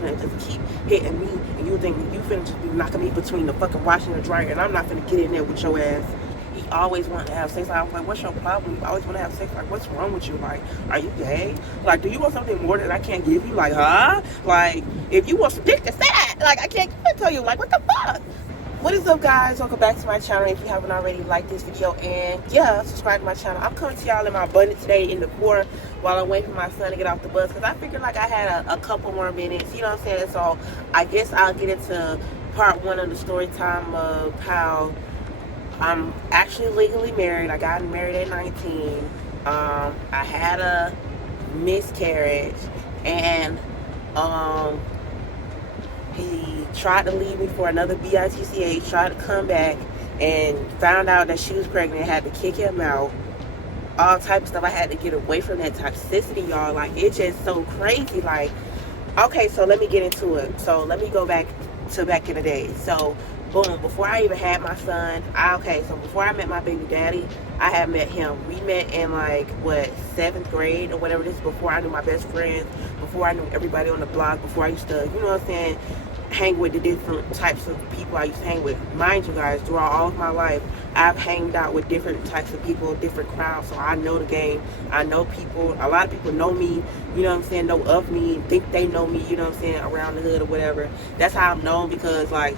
finna just keep hitting me, and you think you finna just be knocking me between the fucking washing and dryer, and I'm not finna get in there with your ass. He always wanted to have sex. I was like, what's your problem? You always want to have sex. Like, what's wrong with you? Like, are you gay? Like, do you want something more that I can't give you? Like, huh? Like, if you want some dick, that's that. Like, I can't tell you. Like, what the fuck? What is up, guys? Welcome back to my channel. If you haven't already, like this video, and yeah, subscribe to my channel. I'm coming to y'all in my abundance today in the car while I'm waiting for my son to get off the bus, because I figured like I had a couple more minutes, you know what I'm saying? So I guess I'll get into part one of the story time of how I'm actually legally married. I got married at 19. I had a miscarriage, and he tried to leave me for another BITCH, tried to come back and found out that she was pregnant, had to kick him out. All type of stuff. I had to get away from that toxicity, y'all. Like, it's just so crazy. Like, okay, so let me get into it. So let me go back in the day. So boom, before I even had my son, so before I met my baby daddy, I had met him. We met in like, what, 7th grade or whatever it is, before I knew my best friends, before I knew everybody on the block, before I used to, you know what I'm saying, hang with the different types of people I used to hang with. Mind you guys, throughout all of my life, I've hanged out with different types of people, different crowds, so I know the game. I know people. A lot of people know me, you know what I'm saying, know of me, think they know me, you know what I'm saying, around the hood or whatever. That's how I'm known, because like,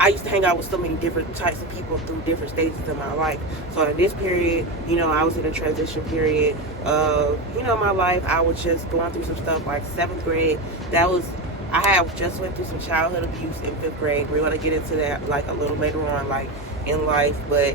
I used to hang out with so many different types of people through different stages of my life. So in this period, you know, I was in a transition period of, you know, my life. I was just going through some stuff like 7th grade. I had just went through some childhood abuse in 5th grade. We're going to get into that like a little later on, like in life. But,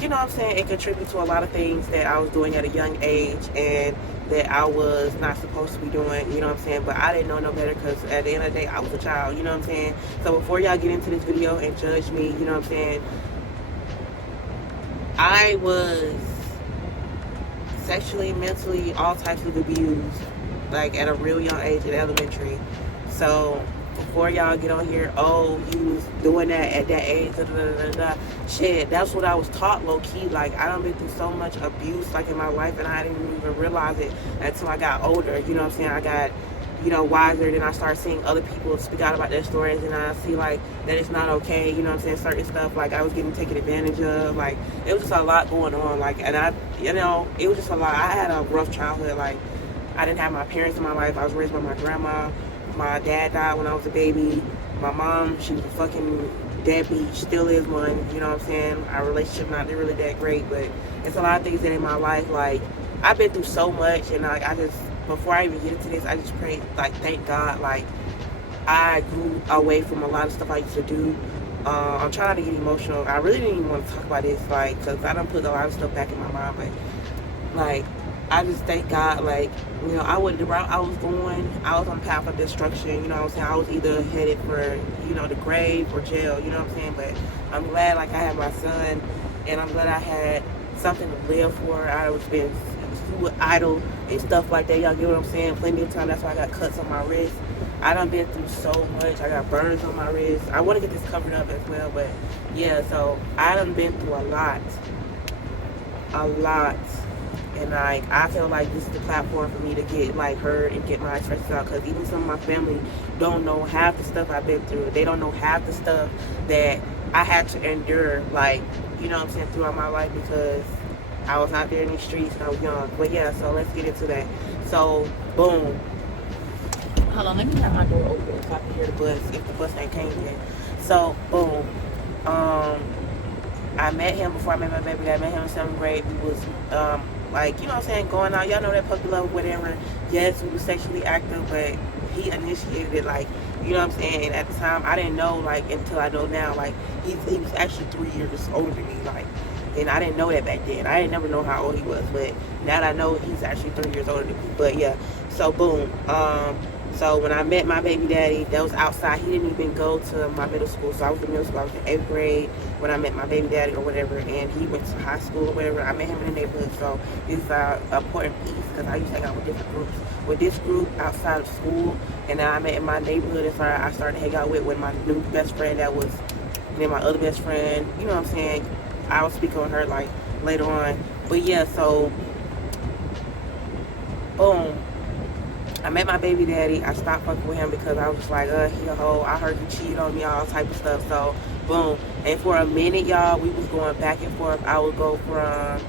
you know what I'm saying, it contributed to a lot of things that I was doing at a young age and that I was not supposed to be doing, you know what I'm saying? But I didn't know no better, because at the end of the day, I was a child, you know what I'm saying? So before y'all get into this video and judge me, you know what I'm saying, I was sexually, mentally, all types of abused, like at a real young age in elementary. So before y'all get on here, oh, you was doing that at that age, da, da, da, da, da. Shit, that's what I was taught low-key. Like, I done been through so much abuse, like, in my life, and I didn't even realize it until I got older, you know what I'm saying? I got, you know, wiser, then I started seeing other people speak out about their stories, and I see, like, that it's not okay, you know what I'm saying? Certain stuff, like, I was getting taken advantage of, like, it was just a lot going on, like, and I, you know, it was just a lot. I had a rough childhood. Like, I didn't have my parents in my life. I was raised by my grandma. My dad died when I was a baby. My mom, she was a fucking deadbeat. Still is one, you know what I'm saying? Our relationship not really that great, but it's a lot of things that in my life, like, I've been through so much, and like, I just, before I even get into this, I just pray, like, thank God, like, I grew away from a lot of stuff I used to do. I'm trying not to get emotional. I really didn't even want to talk about this, like, because I done put a lot of stuff back in my mind, but, like, I just thank God, like, you know, the route I was going, I was on path of destruction, you know what I'm saying? I was either headed for, you know, the grave or jail, you know what I'm saying? But I'm glad, like, I had my son, and I'm glad I had something to live for. I was being idle and stuff like that, y'all get what I'm saying? Plenty of time, that's why I got cuts on my wrist. I done been through so much. I got burns on my wrist. I want to get this covered up as well, but yeah, so I done been through a lot. And like, I feel like this is the platform for me to get like heard and get my expressions out, because even some of my family don't know half the stuff I've been through. They don't know half the stuff that I had to endure, like, you know what I'm saying, throughout my life, because I was out there in these streets and I was young. But yeah, so let's get into that. So boom. Hold on, let me have my door open so I can hear the bus if the bus ain't came yet. So boom. I met him before I met my baby. I met him in 7th grade. We was like, you know what I'm saying, going out, y'all know that puppy love, whatever. Yes, we were sexually active, but he initiated it, like, you know what I'm saying? And at the time, I didn't know, like, until I know now, like, he was actually 3 years older than me, like, and I didn't know that back then. I didn't never know how old he was, but now that I know, he's actually 3 years older than me. But yeah, so boom. So when I met my baby daddy, that was outside. He didn't even go to my middle school. So I was in middle school. I was in 8th grade when I met my baby daddy or whatever. And he went to high school or whatever. I met him in the neighborhood. So it's an important piece, because I used to hang out with different groups. With this group outside of school, and then I met in my neighborhood. And so I started to hang out with my new best friend that was, and then my other best friend. You know what I'm saying? I'll speak on her like later on. But yeah, so boom. I met my baby daddy. I stopped fucking with him because I was just like, he a hoe. I heard you cheated on me, all type of stuff. So, boom. And for a minute, y'all, we was going back and forth. I would go from,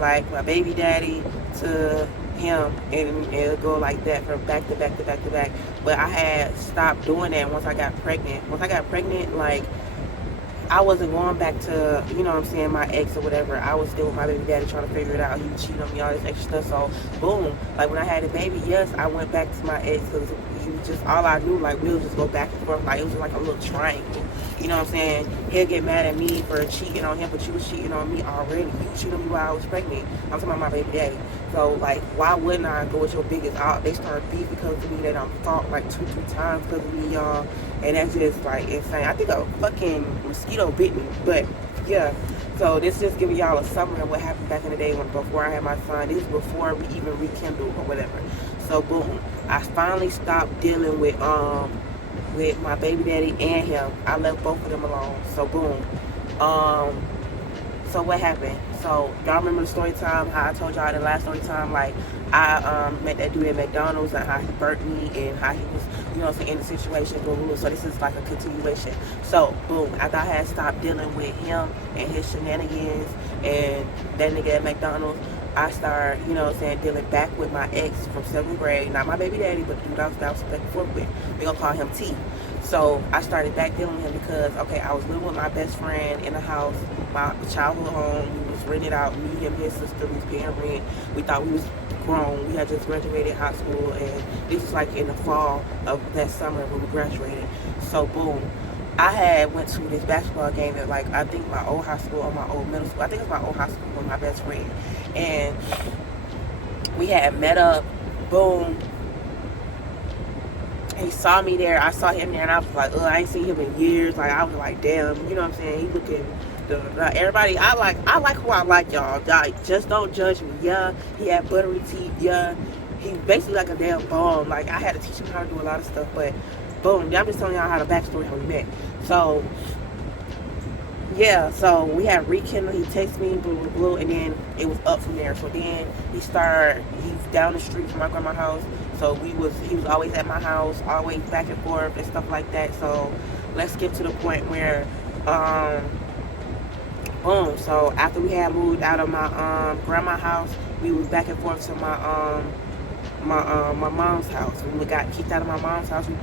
like, my baby daddy to him, and it would go like that from back to back to back to back. But I had stopped doing that once I got pregnant. Once I got pregnant, like, I wasn't going back to, you know what I'm saying, my ex or whatever. I was still with my baby daddy trying to figure it out. He was cheating on me, all this extra stuff. So, boom. Like, when I had a baby, yes, I went back to my ex because he was just all I knew. Like, we'll just go back and forth. Like, it was just like a little triangle. You know what I'm saying? He'll get mad at me for cheating on him, but you was cheating on me already. You cheated on me while I was pregnant. I'm talking about my baby daddy. So, like, why wouldn't I go with your biggest out? They started beefing because of me. They done fought like 2-3 times because of me, y'all. And that's just, like, insane. I think a fucking mosquito bit me. But, yeah. So, this just giving y'all a summary of what happened back in the day before I had my son. This is before we even rekindled or whatever. So, boom. I finally stopped dealing with my baby daddy and him. I left both of them alone. So, boom. So what happened? So y'all remember the story time? How I told y'all in the last story time, like I met that dude at McDonald's and how he burnt me and how he was, you know, in the situation. Boom. So this is like a continuation. So boom, after I had stopped dealing with him and his shenanigans and that nigga at McDonald's, I started, you know what I'm saying, dealing back with my ex from 7th grade. Not my baby daddy, but the dude I was back and forth with. We're going to call him T. So I started back dealing with him because, okay, I was living with my best friend in the house, my childhood home. We was rented out. Me, him, his sister, we was paying rent. We thought we was grown. We had just graduated high school, and this was like in the fall of that summer when we graduated. So, boom. I had went to this basketball game at, like, I think my old high school or my old middle school. I think it was my old high school with my best friend. And we had met up. Boom. He saw me there. I saw him there, and I was like, I ain't seen him in years. Like, I was like, damn, you know what I'm saying? He looking, everybody, I like who I like, y'all. Like, just don't judge me. Yeah, he had buttery teeth. Yeah, he basically like a damn bomb. Like, I had to teach him how to do a lot of stuff, but boom, I'm just telling y'all how the backstory how we met. So, yeah, so we had rekindled. He texted me, blue, and then it was up from there. So then he's down the street from my grandma's house. So he was always at my house, always back and forth and stuff like that. So let's get to the point where, boom. So after we had moved out of my grandma's house, we was back and forth to my mom's house. When we got kicked out of my mom's house, we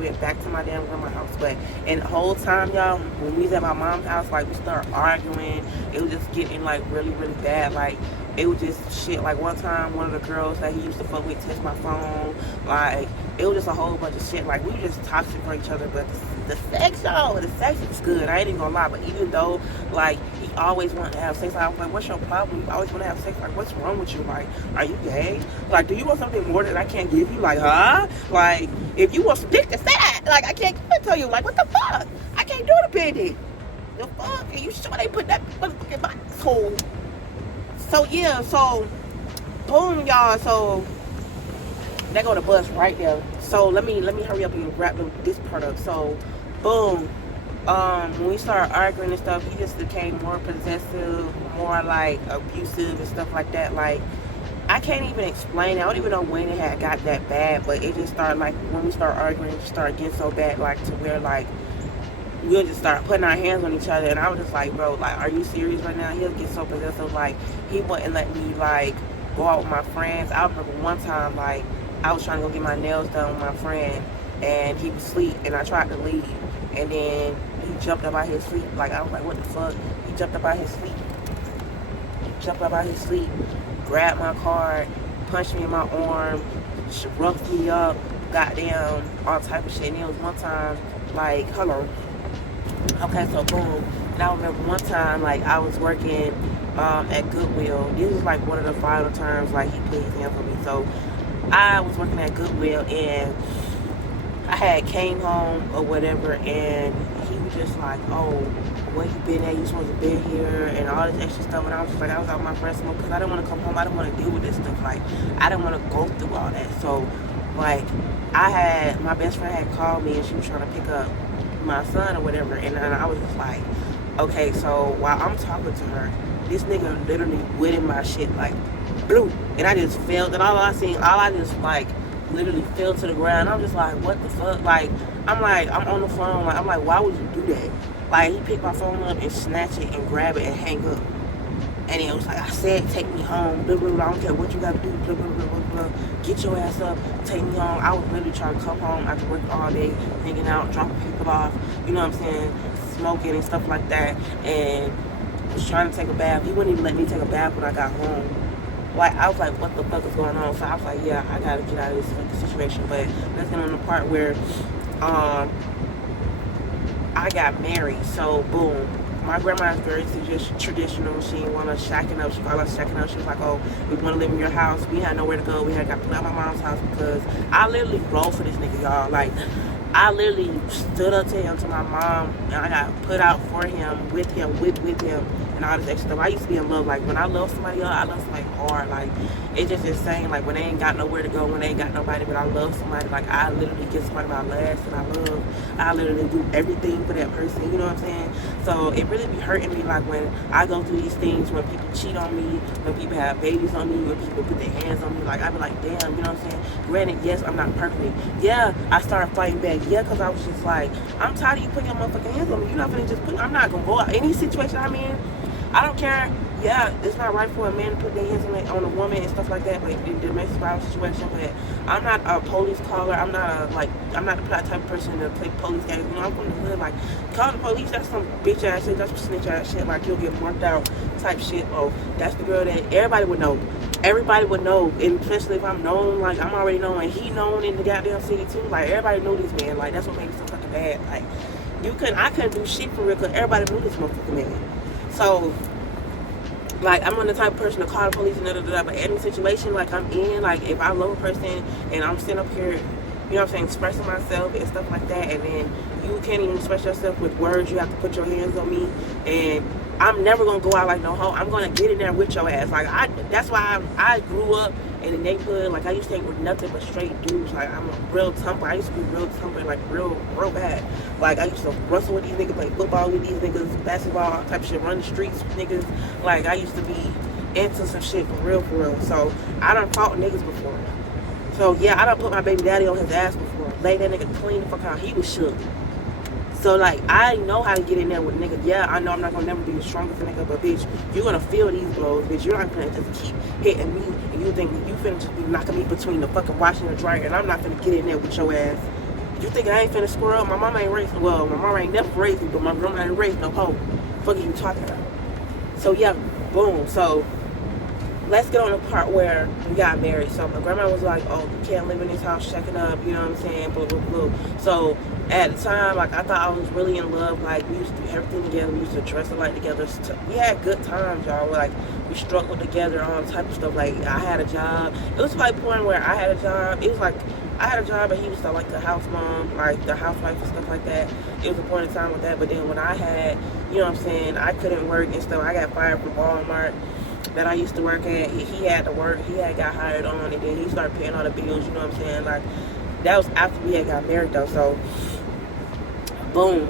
went back to my damn grandma's house. But in the whole time, y'all, when we was at my mom's house, like, we started arguing. It was just getting, like, really, really bad. Like, it was just shit. Like, one time, one of the girls that he used to fuck with touched my phone. Like, it was just a whole bunch of shit. Like, we were just toxic for each other. But the sex, y'all, the sex was good. I ain't even gonna lie. But even though, like, he always wanted to have sex, I was like, what's your problem? You always want to have sex. Like, what's wrong with you? Like, are you gay? Like, do you want something more that I can't give you? Like, huh? Like, if you want some dick, to say that. Like, I can't tell you. Like, what the fuck? I can't do the bending. The fuck? Are you sure they put that motherfucking box hole? So, yeah, so, boom, y'all. So, there go the bus right there. So, let me hurry up and wrap this part up. So, boom. When we started arguing and stuff, he just became more possessive, more, like, abusive and stuff like that. Like, I can't even explain it. I don't even know when it had got that bad, but it just started, like, when we started arguing, it started getting so bad, like, to where, like, we'll just start putting our hands on each other. And I was just like, bro, like, are you serious right now? He'll get so possessive. Like, he wouldn't let me, like, go out with my friends. I remember one time, like, I was trying to go get my nails done with my friend, and he was asleep, and I tried to leave, and then he jumped up out his sleep. Like, I was like, what the fuck? He jumped up out his sleep, grabbed my card, punched me in my arm, roughed me up, goddamn, all type of shit. And it was one time, like, hold on. Okay, so boom. And I remember one time, like, I was working at Goodwill. This was like one of the final times, like, he put his hands on me. So I was working at Goodwill, and I had came home or whatever, and he was just like, oh, where you been at? You supposed to be here, and all this extra stuff. And I was just like, I was out with my friends because I didn't want to come home. I didn't want to deal with this stuff. Like, I didn't want to go through all that. So, like, my best friend had called me, and she was trying to pick up my son or whatever, and then I was just like, okay, so while I'm talking to her, this nigga literally wetting my shit, like, blue, and I just felt, and all I just, like, literally fell to the ground. I'm just like, what the fuck? Like, I'm on the phone. Like, I'm like, why would you do that? Like, he picked my phone up and snatch it and grab it and hang up. And it was like, I said, take me home. Blah, blah, blah. I don't care what you got to do. Blah, blah, blah, blah, blah. Get your ass up. Take me home. I was literally trying to come home after work all day, hanging out, dropping people off. You know what I'm saying? Smoking and stuff like that. And was trying to take a bath. He wouldn't even let me take a bath when I got home. Like, I was like, what the fuck is going on? So I was like, yeah, I got to get out of this fucking situation. But let's get on the part where I got married. So, boom. My grandma is very traditional. She didn't want us shacking up. She called us shacking up. She was like, oh, we want to live in your house. We had nowhere to go. We had got put out of my mom's house because I literally rolled for this nigga, y'all. Like, I literally stood up to him, to my mom, and I got put out for him, with him, and all this extra stuff. I used to be in love. Like, when I love somebody, I love somebody hard. Like, it's just insane. Like, when they ain't got nowhere to go, when they ain't got nobody, but I love somebody, like, I literally get somebody my last and I love. I literally do everything for that person, you know what I'm saying? So, it really be hurting me, like, when I go through these things, when people cheat on me, when people have babies on me, when people put their hands on me, like, I be like, damn, you know what I'm saying? Granted, yes, I'm not perfect. Yeah, I started fighting back. Yeah, because I was just like, I'm tired of you putting your motherfucking hands on me. You're not gonna just put, I'm not gonna go out. Any situation I'm in, I don't care. Yeah, it's not right for a man to put their hands on a woman and stuff like that, but in the domestic violence situation. But I'm not a police caller. I'm not the type of person to play police games. You know, I'm from the hood. Like, call the police, that's some bitch ass shit. That's some snitch ass shit. Like, you'll get marked out type shit. Oh, that's the girl that everybody would know. Everybody would know, and especially if I'm known, like, I'm already known, and he known in the goddamn city too. Like, everybody knew this man. Like, that's what makes it so fucking bad. Like, I couldn't do shit for real because everybody knew this motherfucking man. So, like, I'm not the type of person to call the police and da-da-da-da, but any situation, like, I'm in, like, if I love a person and I'm sitting up here, you know what I'm saying, expressing myself and stuff like that, and then you can't even express yourself with words, you have to put your hands on me, and I'm never gonna go out like no hoe. I'm gonna get in there with your ass. Like, that's why I grew up in the neighborhood. Like, I used to hang with nothing but straight dudes. Like, I'm a real thumper. I used to be real thumper, like, real bad. Like, I used to wrestle with these niggas, play football with these niggas, basketball, all type of shit, run the streets with niggas. Like, I used to be into some shit for real. So, I done fought niggas before. So, yeah, I done put my baby daddy on his ass before. Lay that nigga clean the fuck out. He was shook. So, like, I know how to get in there with niggas. Yeah, I know I'm not gonna never be the strongest nigga, but bitch, you're gonna feel these blows, bitch. You're not gonna just keep hitting me, and you think you finna just be knocking me between the fucking washer and the dryer, and I'm not gonna get in there with your ass. You think I ain't finna square up? My mama ain't raised me. Well, my mama ain't never raised me, but my grandma ain't raised no hoe. Fuck are you talking about? So, yeah, boom. So, let's get on the part where we got married. So my grandma was like, oh, you can't live in this house checking up, you know what I'm saying, blah, blah, blah. So at the time, like, I thought I was really in love. Like, we used to do everything together. We used to dress alike together. We had good times, y'all. Like, we struggled together, all type of stuff. Like, I had a job. It was like point where I had a job. It was like, I had a job, and he was like the house mom, like the housewife and stuff like that. It was a point in time with that. But then when I had, you know what I'm saying, I couldn't work and stuff. I got fired from Walmart that I used to work at. He had to work. He had got hired on, and then he started paying all the bills, you know what I'm saying? Like, that was after we had got married, though. So, boom.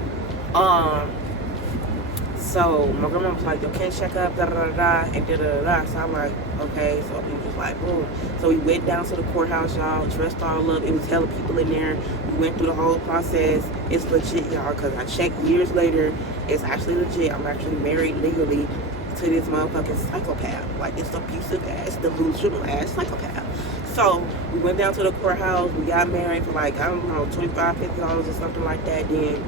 So my grandma was like, yo, can't check up, da-da-da-da, and da-da-da-da. So I'm like, okay. So we was like, boom. So we went down to the courthouse, y'all, dressed all up. It was hella people in there. We went through the whole process. It's legit, y'all, because I checked years later. It's actually legit. I'm actually married legally to this motherfucking psychopath. Like, this abusive ass, delusional ass psychopath. So we went down to the courthouse. We got married for like, I don't know, $25, $50 or something like that. Then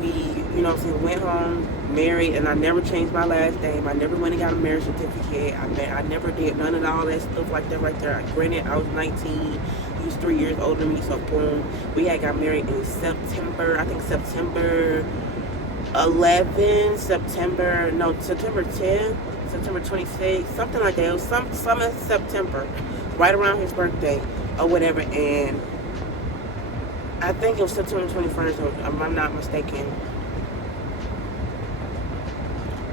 we, you know what I'm saying, went home, married, and I never changed my last name. I never went and got a marriage certificate. I never did none of all that stuff like that right there. Granted, I was 19. He was 3 years older than me, so boom. We had got married in September, I think September 11, September 10, September 26, something like that. It was some of September, right around his birthday or whatever, and I think it was September 21st, if I'm not mistaken.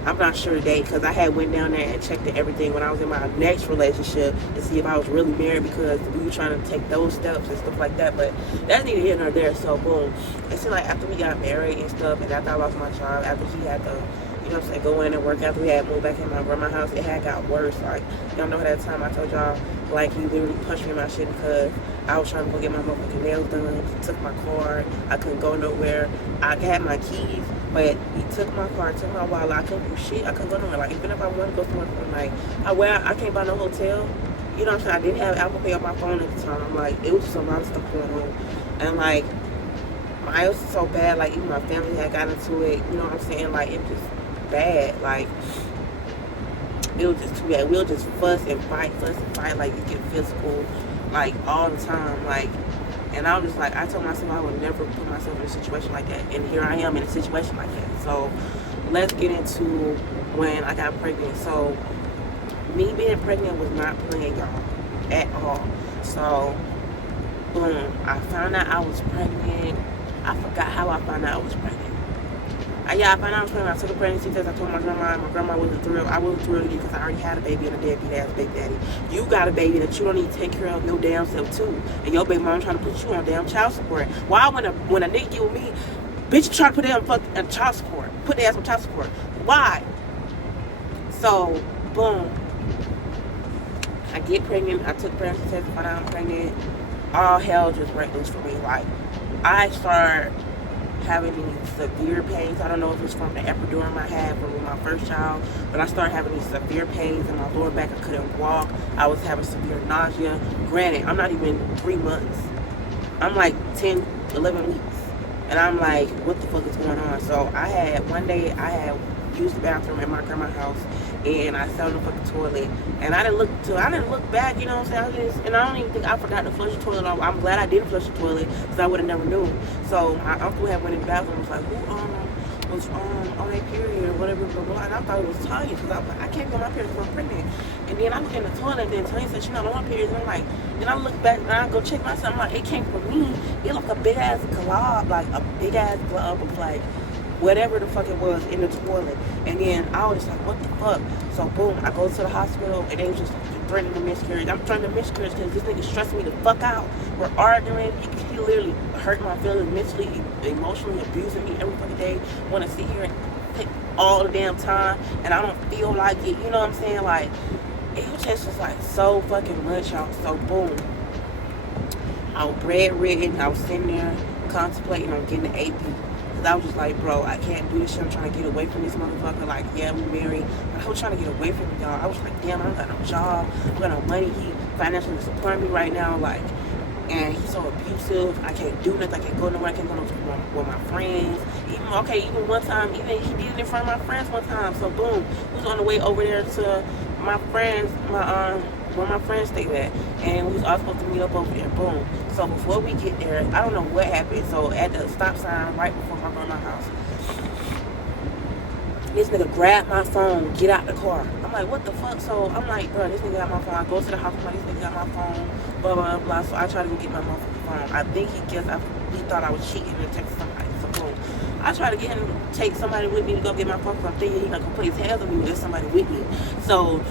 I'm not sure the date, because I had went down there and checked everything when I was in my next relationship to see if I was really married, because we were trying to take those steps and stuff like that, but that's neither here nor there. So boom, it seemed like after we got married and stuff, and after I lost my job, after he had to, you you know what I'm saying, go in and work after we had moved back in my grandma's house. It had got worse. Like, y'all know that time I told y'all, like, he literally punched me in my shit because I was trying to go get my motherfucking nails done. He took my car. I couldn't go nowhere. I had my keys, but he took my car, took my wallet. I couldn't do shit. I couldn't go nowhere. Like, even if I wanted to go somewhere for the night, I can't buy no hotel. You know what I'm saying? I didn't have Apple Pay on my phone at the time. I'm like, it was just a lot of stuff going on. And, like, it was so bad. Like, even my family had got into it. You know what I'm saying? Like, it was just bad. Like, it was just too bad. We'll just fuss and fight, like, you get physical, like, all the time. Like, and I was just like, I told myself I would never put myself in a situation like that. And here I am in a situation like that. So, let's get into when I got pregnant. So, me being pregnant was not playing, y'all, at all. So, boom, I found out I was pregnant. I forgot how I found out I was pregnant. Yeah, I found out I was pregnant. I took a pregnancy test. I told my grandma. My grandma wasn't thrilled. I wasn't thrilled either because I already had a baby and a deadbeat ass baby daddy. You got a baby that you don't need to take care of your damn self too, and your baby mom trying to put you on damn child support. Why when a nigga get with me, bitch, you trying to put them on child support? Put their ass on child support. Why? So, boom. I get pregnant. I took pregnancy test. Found out I'm pregnant. All hell just break loose for me. Like, I start having these severe pains. I don't know if it's from the epidural I had from my first child, but I started having these severe pains in my lower back. I couldn't walk. I was having severe nausea. Granted, I'm not even 3 months. I'm like 10, 11 weeks. And I'm like, what the fuck is going on? So one day I had used the bathroom at my grandma's house, and I sat on the fucking toilet, and I didn't look back, you know what I'm saying? I don't even think I forgot to flush the toilet. I'm glad I didn't flush the toilet because I would have never knew. So my uncle had went in the bathroom and was like, who was on their period or whatever, blah, blah, and I thought it was Tanya because I was like, I can't get my period because I'm pregnant. And then I look in the toilet, and then Tanya said she's not on my period, and I'm like, then I look back and I go check myself. I'm like, it came from me. It looked like a big ass glob, like a big ass glob of like whatever the fuck it was in the toilet. And then I was just like, what the fuck? So boom, I go to the hospital, and they was just threatening to miscarriage. I'm trying to miscarriage because this nigga stressed me the fuck out. We're arguing. He literally hurt my feelings mentally, emotionally, abusing me every fucking day. Want to sit here and take all the damn time, and I don't feel like it. You know what I'm saying? Like, it was just like so fucking much, y'all. So boom, I was bedridden. I was sitting there contemplating on getting the AP. I was just like, bro, I can't do this shit. I'm trying to get away from this motherfucker. Like, yeah, we married, but I was trying to get away from him, y'all. I was like, damn, I don't got no job. I got no money. He financially supporting me right now. Like, and he's so abusive. I can't do nothing. I can't go nowhere. I can't go with my friends. Even one time, he did it in front of my friends one time. So boom, we was on the way over there to my friends, where my friends stayed at, and we was all supposed to meet up over there. Boom. So before we get there, I don't know what happened. So at the stop sign right before my grandma's house, this nigga grabbed my phone, get out the car. I'm like, what the fuck? So I'm like, bro, this nigga got my phone. I go to the house, I'm like, this nigga got my phone, blah, blah, blah. So I try to go get my motherfucking phone. I think he thought I was cheating and texting somebody. So boom. I try to get him to take somebody with me to go get my phone because I'm thinking he's not going to put his hands on me when there's somebody with me. So,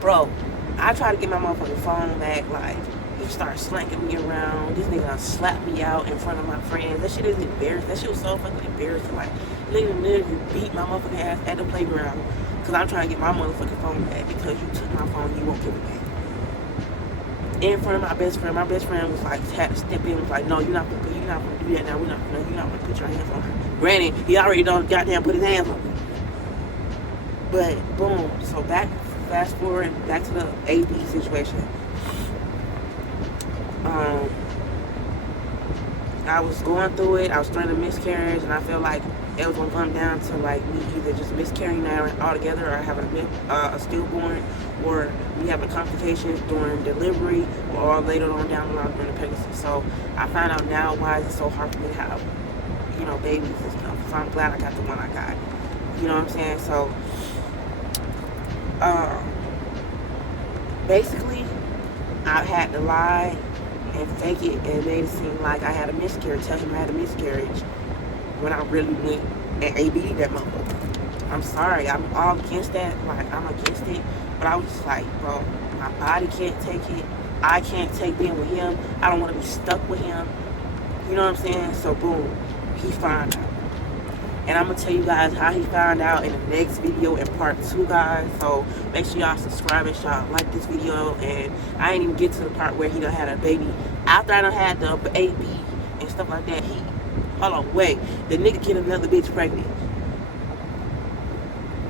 bro, I try to get my motherfucking phone back. Like, he started slanking me around. This nigga slapped me out in front of my friends. That shit is embarrassing. That shit was so fucking embarrassing. Like, literally beat my motherfucking ass at the playground because I'm trying to get my motherfucking phone back because you took my phone, you won't give it back. In front of my best friend. My best friend was like, had to step in, was like, no, you're not gonna do that now. You're not gonna put your hands on her. Granted, he already done goddamn put his hands on me. But boom, so fast forward back to the AB situation. I was going through it. I was starting to miscarriage, and I felt like it was gonna come down to like me either just miscarrying altogether, or having a stillborn, or me having complications during delivery, or later on down the line during the pregnancy. So I found out now why it's so hard for me to have, babies and stuff. So I'm glad I got the one I got. You know what I'm saying? So basically, I had to lie and fake it and made it seem like I had a miscarriage, tell him I had a miscarriage when I really went and AB'd that motherfucker. I'm sorry, I'm all against that. Like, I'm against it. But I was just like, bro, my body can't take it. I can't take being with him. I don't want to be stuck with him. You know what I'm saying? So boom, he found out. And I'm gonna tell you guys how he found out in the next video in part 2, guys. So make sure y'all subscribe, make sure y'all like this video. And I ain't even get to the part where he done had a baby. After I done had the baby and stuff like that, hold on, wait, the nigga get another bitch pregnant.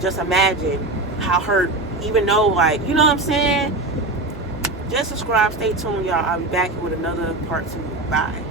Just imagine how hurt, even though, like, you know what I'm saying? Just subscribe, stay tuned, y'all. I'll be back with another part 2. Bye.